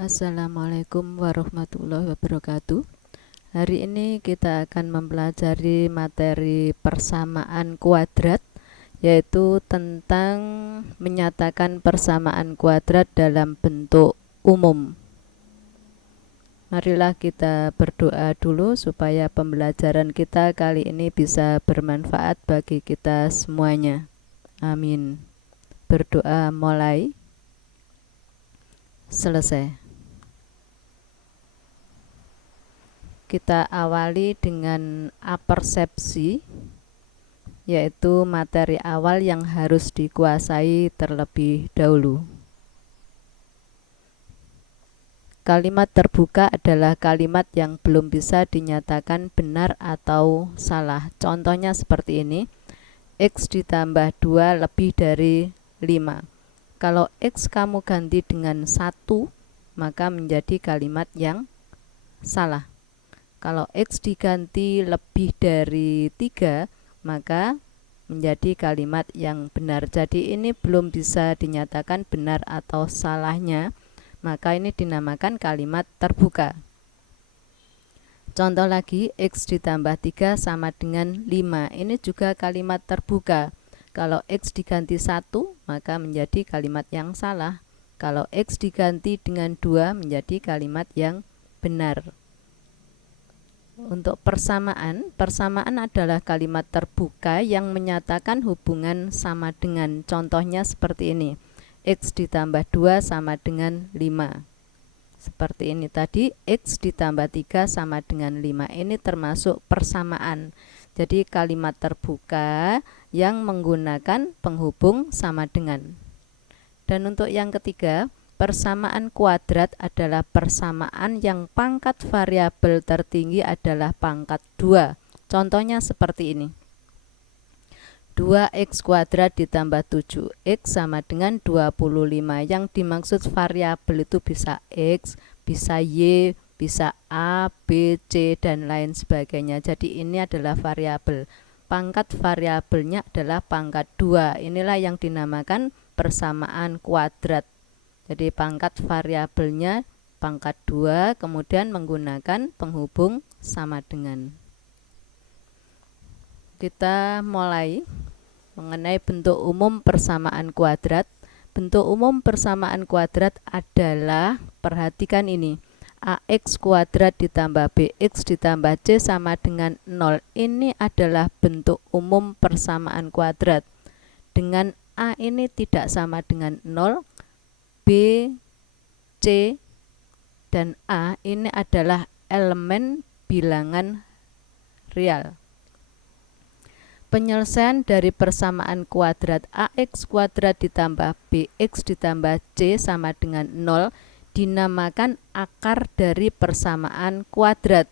Assalamualaikum warahmatullahi wabarakatuh. Hari ini kita akan mempelajari materi persamaan kuadrat, yaitu tentang menyatakan persamaan kuadrat dalam bentuk umum. Marilah kita berdoa dulu supaya pembelajaran kita kali ini bisa bermanfaat bagi kita semuanya. Amin. Berdoa mulai. Selesai. Kita awali dengan apersepsi, yaitu materi awal yang harus dikuasai terlebih dahulu. Kalimat terbuka adalah kalimat yang belum bisa dinyatakan benar atau salah. Contohnya seperti ini: X ditambah 2 lebih dari 5. Kalau X kamu ganti dengan 1, maka menjadi kalimat yang salah. Kalau X diganti lebih dari 3, maka menjadi kalimat yang benar. Jadi ini belum bisa dinyatakan benar atau salahnya, maka ini dinamakan kalimat terbuka. Contoh lagi, X ditambah 3 sama dengan 5. Ini juga kalimat terbuka. Kalau X diganti 1, maka menjadi kalimat yang salah. Kalau X diganti dengan 2, menjadi kalimat yang benar. Untuk persamaan adalah kalimat terbuka yang menyatakan hubungan sama dengan. Contohnya seperti ini: X ditambah 2 sama dengan 5. Seperti ini tadi, X ditambah 3 sama dengan 5. Ini termasuk persamaan. Jadi kalimat terbuka yang menggunakan penghubung sama dengan. Dan untuk yang ketiga, persamaan kuadrat adalah persamaan yang pangkat variabel tertinggi adalah pangkat 2. Contohnya seperti ini: 2x kuadrat ditambah 7x sama dengan 25. Yang dimaksud variabel itu bisa x, bisa y, bisa a, b, c, dan lain sebagainya. Jadi ini adalah variabel. Pangkat variabelnya adalah pangkat 2. Inilah yang dinamakan persamaan kuadrat. Jadi pangkat variabelnya pangkat 2, kemudian menggunakan penghubung sama dengan. Kita mulai mengenai bentuk umum persamaan kuadrat. Bentuk umum persamaan kuadrat adalah, perhatikan ini, ax kuadrat ditambah bx ditambah c sama dengan 0. Ini adalah bentuk umum persamaan kuadrat. Dengan a ini tidak sama dengan 0, B, C, dan A ini adalah elemen bilangan real. Penyelesaian dari persamaan kuadrat ax kuadrat ditambah bx ditambah c sama dengan 0 dinamakan akar dari persamaan kuadrat.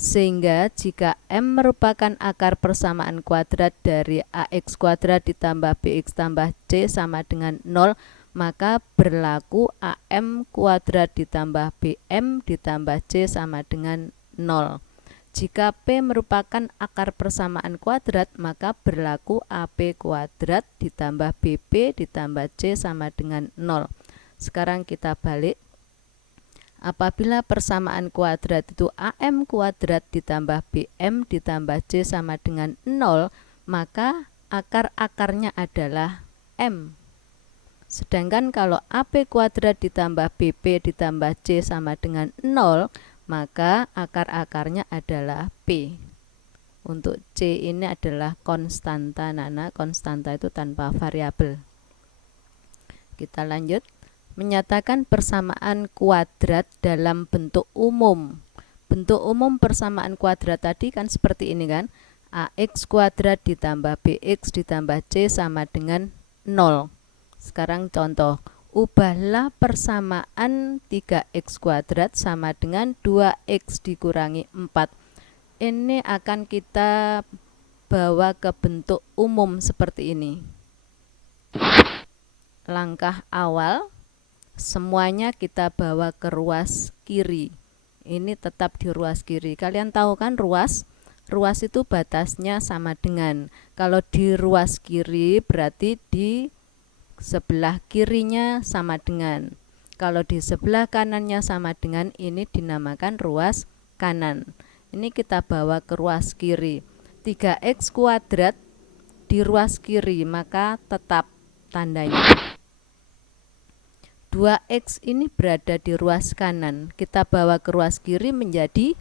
Sehingga jika M merupakan akar persamaan kuadrat dari ax kuadrat ditambah bx tambah c sama dengan 0, maka berlaku AM kuadrat ditambah BM ditambah C sama dengan 0. Jika P merupakan akar persamaan kuadrat, maka berlaku AP kuadrat ditambah BP ditambah C sama dengan 0. Sekarang kita balik. Apabila persamaan kuadrat itu AM kuadrat ditambah BM ditambah C sama dengan 0, maka akar-akarnya adalah M. Sedangkan kalau AP kuadrat ditambah BP ditambah C sama dengan 0, maka akar-akarnya adalah P. Untuk C ini adalah konstanta, Nana. Konstanta itu tanpa variabel. Kita lanjut. Menyatakan persamaan kuadrat dalam bentuk umum. Bentuk umum persamaan kuadrat tadi kan seperti ini kan. AX kuadrat ditambah BX ditambah C sama dengan 0. Sekarang contoh, ubahlah persamaan 3x kuadrat sama dengan 2x dikurangi 4. Ini akan kita bawa ke bentuk umum seperti ini. Langkah awal, semuanya kita bawa ke ruas kiri. Ini tetap di ruas kiri. Kalian tahu kan ruas? Ruas itu batasnya sama dengan. Kalau di ruas kiri berarti di sebelah kirinya sama dengan. Kalau di sebelah kanannya sama dengan ini dinamakan ruas kanan. Ini kita bawa ke ruas kiri. 3x kuadrat di ruas kiri, maka tetap tandanya. 2x ini berada di ruas kanan, kita bawa ke ruas kiri menjadi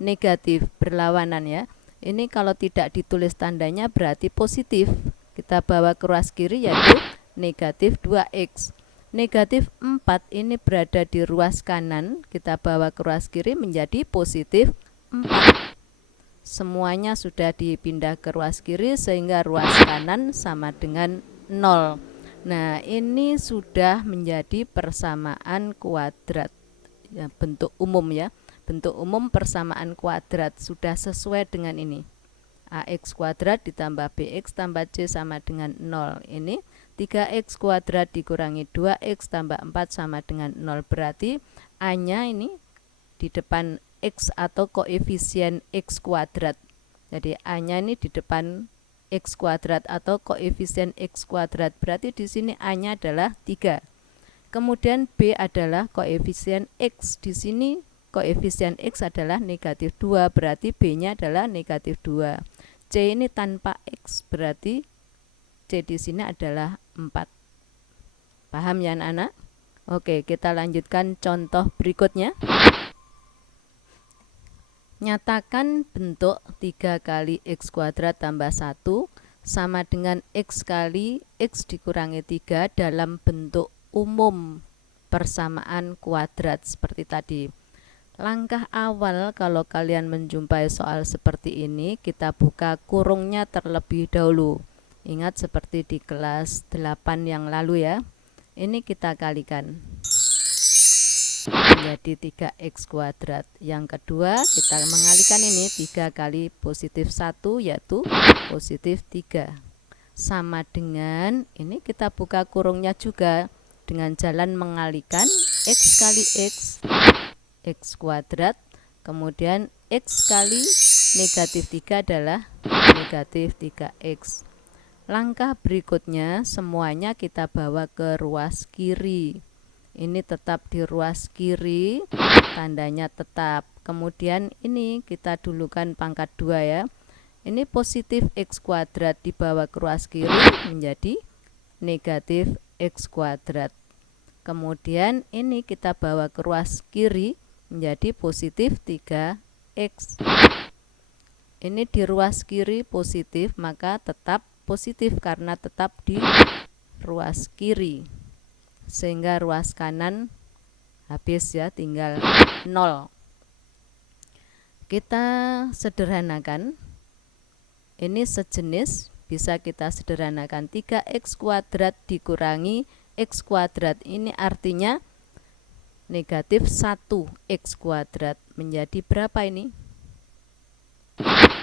negatif, berlawanan ya. Ini kalau tidak ditulis tandanya berarti positif. Kita bawa ke ruas kiri yaitu negatif 2x. Negatif 4 ini berada di ruas kanan, kita bawa ke ruas kiri menjadi positif 4. Semuanya sudah dipindah ke ruas kiri sehingga ruas kanan sama dengan 0. Nah, ini sudah menjadi persamaan kuadrat ya, bentuk umum ya. Bentuk umum persamaan kuadrat sudah sesuai dengan ini. AX kuadrat ditambah BX tambah C sama dengan 0. Ini 3x kuadrat dikurangi 2x tambah 4 sama dengan 0. Berarti A-nya ini di depan X atau koefisien X kuadrat. Jadi A-nya ini di depan X kuadrat atau koefisien X kuadrat. Berarti di sini A-nya adalah 3. Kemudian B adalah koefisien X. Di sini koefisien X adalah negatif 2. Berarti B-nya adalah negatif 2. C ini tanpa X. Berarti C di sini adalah 4. Paham ya anak-anak? Oke, kita lanjutkan contoh berikutnya. Nyatakan bentuk 3 kali x kuadrat tambah 1 sama dengan x kali x dikurangi 3 dalam bentuk umum persamaan kuadrat seperti tadi. Langkah awal kalau kalian menjumpai soal seperti ini, kita buka kurungnya terlebih dahulu. Ingat seperti di kelas 8 yang lalu ya. Ini kita kalikan menjadi 3x kuadrat. Yang kedua kita mengalikan ini 3 kali positif 1 yaitu positif 3 sama dengan ini, kita buka kurungnya juga dengan jalan mengalikan x kali x kuadrat, kemudian x kali negatif 3 adalah negatif 3x. Langkah berikutnya semuanya kita bawa ke ruas kiri. Ini tetap di ruas kiri, tandanya tetap. Kemudian ini kita dulukan pangkat 2 ya. Ini positif x kuadrat dibawa ke ruas kiri menjadi negatif x kuadrat. Kemudian ini kita bawa ke ruas kiri menjadi positif 3x. Ini di ruas kiri positif, maka tetap positif karena tetap di ruas kiri. Sehingga ruas kanan habis ya, tinggal 0. Kita sederhanakan. Ini sejenis, bisa kita sederhanakan 3x kuadrat dikurangi x kuadrat. Ini artinya negatif 1x kuadrat menjadi berapa ini?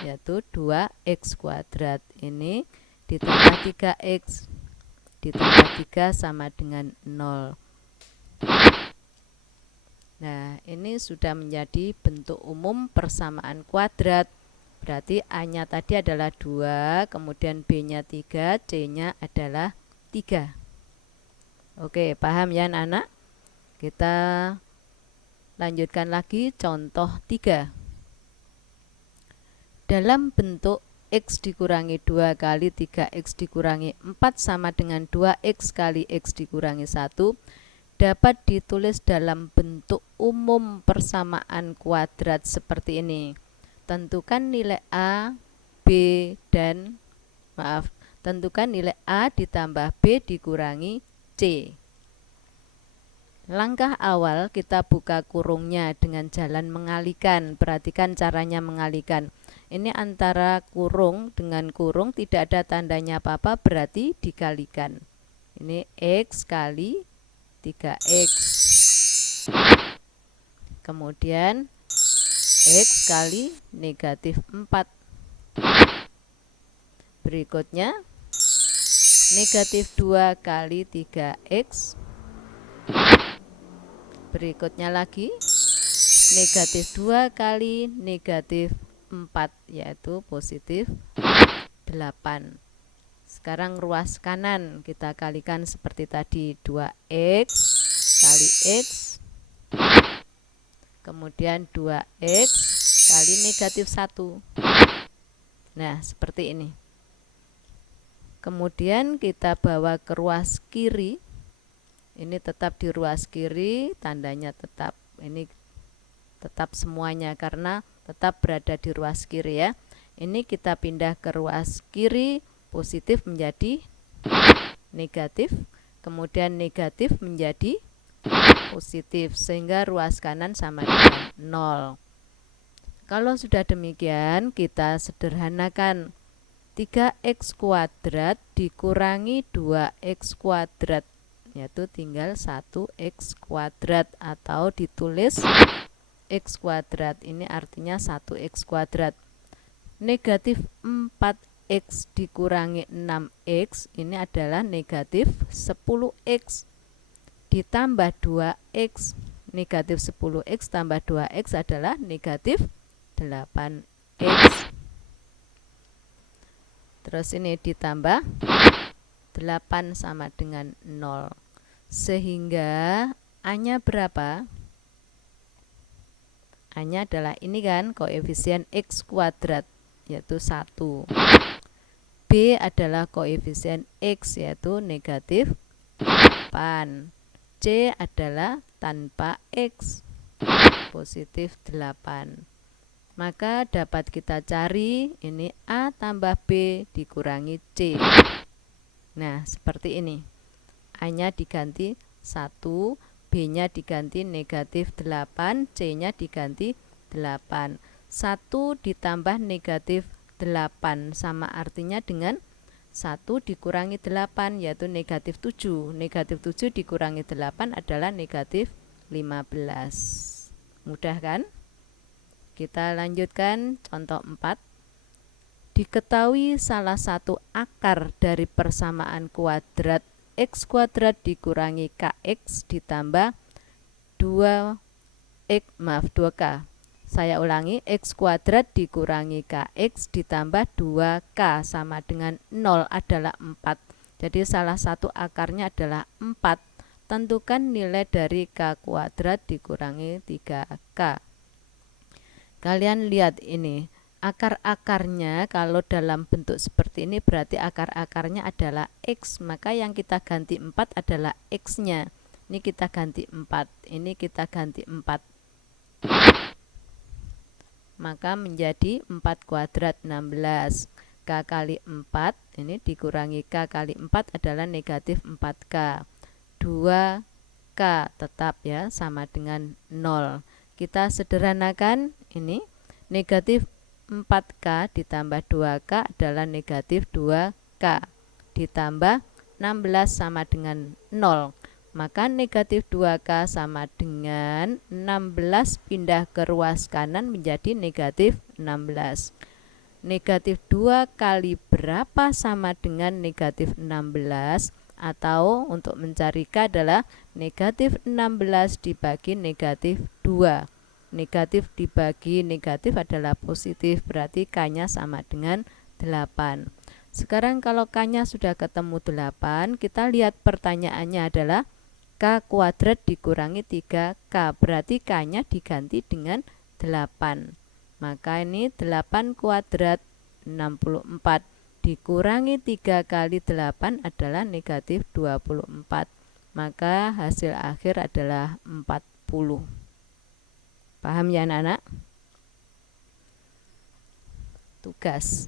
Yaitu 2x kuadrat. Ini ditambah 3x ditambah 3 sama dengan 0. Nah, ini sudah menjadi bentuk umum persamaan kuadrat. Berarti A-nya tadi adalah 2, kemudian B-nya 3, C-nya adalah 3. Oke, paham ya anak-anak? Kita lanjutkan lagi contoh 3. Dalam bentuk x dikurangi 2 kali 3x dikurangi 4 sama dengan 2x kali x dikurangi 1 dapat ditulis dalam bentuk umum persamaan kuadrat seperti ini. Tentukan nilai A, B, dan tentukan nilai A ditambah B dikurangi C. Langkah awal kita buka kurungnya dengan jalan mengalikan. Perhatikan caranya mengalikan. Ini antara kurung dengan kurung tidak ada tandanya apa-apa, berarti dikalikan. Ini x kali 3x. Kemudian x kali negatif 4. Berikutnya negatif 2 kali 3x. Berikutnya lagi negatif 2 kali negatif 4 yaitu positif 8. Sekarang ruas kanan kita kalikan seperti tadi, 2x kali X, kemudian 2X kali negatif 1. Nah, seperti ini. Kemudian kita bawa ke ruas kiri. Ini tetap di ruas kiri, tandanya tetap. Ini tetap semuanya karena tetap berada di ruas kiri ya. Ini kita pindah ke ruas kiri, positif menjadi negatif, kemudian negatif menjadi positif, sehingga ruas kanan sama dengan 0. Kalau sudah demikian, kita sederhanakan. 3x kuadrat dikurangi 2x kuadrat, yaitu tinggal 1x kuadrat, atau ditulis x kuadrat. Ini artinya 1x kuadrat. Negatif 4x dikurangi 6x, ini adalah negatif 10x. Ditambah 2x, negatif 10x tambah 2x adalah negatif 8x. Terus ini ditambah 8 sama dengan 0. Sehingga A-nya berapa? A-nya adalah ini kan, koefisien x kuadrat, yaitu 1. B adalah koefisien x, yaitu negatif 8. C adalah tanpa x, positif 8. Maka dapat kita cari ini A tambah B dikurangi C. Nah, seperti ini. A-nya diganti 1, B-nya diganti negatif 8, C-nya diganti 8. 1 ditambah negatif 8 sama artinya dengan 1 dikurangi 8, yaitu negatif 7. Negatif 7 dikurangi 8 adalah negatif 15. Mudah kan? Kita lanjutkan contoh 4. Diketahui salah satu akar dari persamaan kuadrat x kuadrat dikurangi kx ditambah 2k. Saya ulangi, x kuadrat dikurangi kx ditambah 2k sama dengan 0 adalah 4. Jadi salah satu akarnya adalah 4. Tentukan nilai dari k kuadrat dikurangi 3k. Kalian lihat ini, akar-akarnya kalau dalam bentuk seperti ini berarti akar-akarnya adalah x, maka yang kita ganti 4 adalah x-nya. Ini kita ganti 4, ini kita ganti 4. Maka menjadi 4 kuadrat 16. K kali 4, ini dikurangi K kali 4 adalah negatif 4K. 2K tetap ya, sama dengan 0. Kita sederhanakan, ini negatif 4K ditambah 2K adalah negatif 2K. Ditambah 16 sama dengan 0. Maka negatif 2K sama dengan 16 pindah ke ruas kanan menjadi negatif 16. Negatif 2 kali berapa sama dengan negatif 16? Atau untuk mencari K adalah negatif 16 dibagi negatif 2. Negatif dibagi negatif adalah positif, berarti K-nya sama dengan 8. Sekarang kalau K-nya sudah ketemu 8, kita lihat pertanyaannya adalah K kuadrat dikurangi 3K, berarti K-nya diganti dengan 8. Maka ini 8 kuadrat 64 dikurangi 3 kali 8 adalah negatif 24. Maka hasil akhir adalah 40. Paham ya anak-anak? Tugas.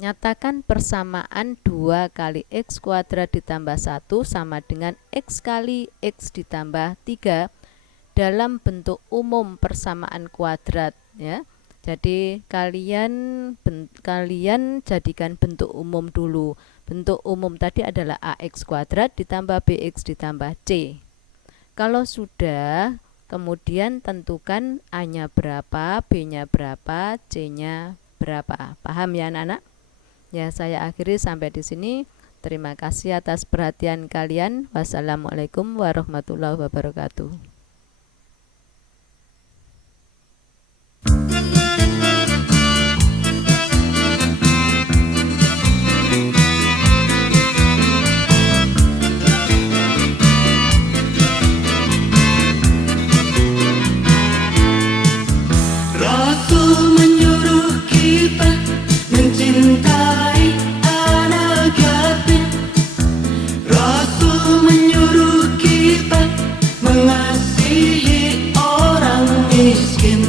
Nyatakan persamaan 2 kali x kuadrat ditambah 1 sama dengan x kali x ditambah 3 dalam bentuk umum persamaan kuadrat ya. Jadi kalian jadikan bentuk umum dulu. Bentuk umum tadi adalah ax kuadrat ditambah bx ditambah c. Kalau sudah, kemudian tentukan a-nya berapa, b-nya berapa, c-nya berapa. Paham ya anak-anak? Ya, saya akhiri sampai di sini. Terima kasih atas perhatian kalian. Wassalamualaikum warahmatullahi wabarakatuh. miskin